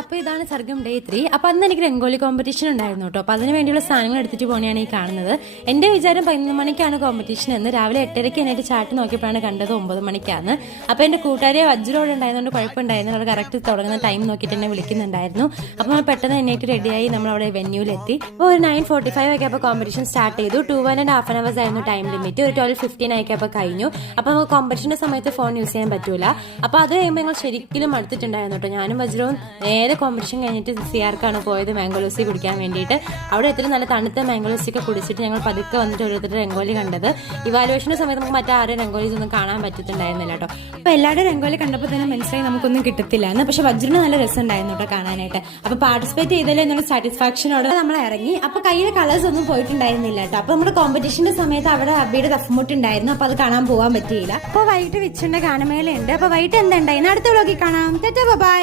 അപ്പോൾ ഇതാണ് സർഗം ഡേ 3. അപ്പോൾ അന്ന് എനിക്ക് രംഗോലി കോമ്പറ്റീഷൻ ഉണ്ടായിരുന്നു കേട്ടോ. അപ്പോൾ അതിന് വേണ്ടിയുള്ള സാധനങ്ങൾ എടുത്തിട്ട് പോകണയാണ് ഈ കാണുന്നത്. എൻ്റെ വിചാരം 11 മണിക്കാണ് കോമ്പറ്റീഷൻ എന്ന്. രാവിലെ 8:30 എന്നെ ചാട്ട് നോക്കിയപ്പോഴാണ് കണ്ടത് 9 മണിക്കാണ്. അപ്പോൾ എൻ്റെ കൂട്ടുകാരെ വജ്രോട് ഉണ്ടായതുകൊണ്ട് കുഴപ്പമുണ്ടായിരുന്നു. അവർ കറക്റ്റ് തുടങ്ങുന്ന ടൈം നോക്കിയിട്ട് എന്നെ വിളിക്കുന്നുണ്ടായിരുന്നു. അപ്പോൾ നമ്മൾ പെട്ടെന്ന് എന്നിട്ട് റെഡിയായി നമ്മൾ അവിടെ വെന്യൂലെത്തി. അപ്പോൾ ഒരു 9:45 ഒക്കെ അപ്പോൾ കോമ്പറ്റീഷൻ സ്റ്റാർട്ട് ചെയ്തു. 2.5 hours ആയിരുന്നു ടൈം ലിമിറ്റ്. ഒരു 12:15 ആയി അപ്പോൾ കഴിഞ്ഞു. അപ്പോൾ നമുക്ക് കോമ്പറ്റീഷൻ്റെ സമയത്ത് ഫോൺ യൂസ് ചെയ്യാൻ പറ്റൂല. അപ്പോൾ അത് കഴിയുമ്പോൾ ഞങ്ങൾ ശരിക്കും അടുത്തിട്ടുണ്ടായിരുന്നു കേട്ടോ. ഞാനും വജ്രവും നേരെ കോമ്പറ്റീഷൻ കഴിഞ്ഞിട്ട് സിയാർക്കാണ് പോയത് മാംഗോ ലസ്സി കുടിക്കാൻ വേണ്ടിയിട്ട്. അവിടെ എത്ര നല്ല തണുത്ത മാംഗോ ലസ്സിയൊക്കെ കുടിച്ചിട്ട് ഞങ്ങൾ പതുക്കെ വന്നിട്ട് ഓരോരുത്തരുടെ രംഗോലി കണ്ടത്. ഇവാലുവേഷൻ്റെ സമയത്ത് നമുക്ക് മറ്റാരും രംഗോലീസ് ഒന്നും കാണാൻ പറ്റിയിട്ടുണ്ടായിരുന്നില്ല കേട്ടോ. അപ്പോൾ എല്ലാവരുടെ രംഗോലി കണ്ടപ്പോൾ തന്നെ മനസ്സിലായി നമുക്കൊന്നും കിട്ടത്തില്ല എന്ന്. പക്ഷെ വജ്രന് നല്ല രസം ഉണ്ടായിരുന്നു കേട്ടോ കാണാനായിട്ട്. അപ്പോൾ പാർട്ടിസിപ്പേറ്റ് ചെയ്തതിൽ എന്നുള്ള സാറ്റിസ്ഫാക്ഷനോടെ നമ്മൾ ഇറങ്ങി. അപ്പോൾ കയ്യിലെ കളേഴ്സ് ഒന്നും പോയിട്ടുണ്ടായിരുന്നില്ല കേട്ടോ. അപ്പോൾ നമ്മുടെ കോമ്പറ്റീഷന്റെ സമയത്ത് അവിടെ അബിയുടെ തഫ്മുട്ട് ഉണ്ടായിരുന്നു. അപ്പോൾ അത് കാണാൻ പോകാൻ പറ്റിയില്ല. അപ്പോൾ വൈകിട്ട് വിച്ചുണ്ട് ഗാനമേളയുണ്ട്. അപ്പോൾ വൈകിട്ട് എന്തുണ്ടായിരുന്നു അടുത്ത വ്ലോഗിൽ കാണാം. ബൈ.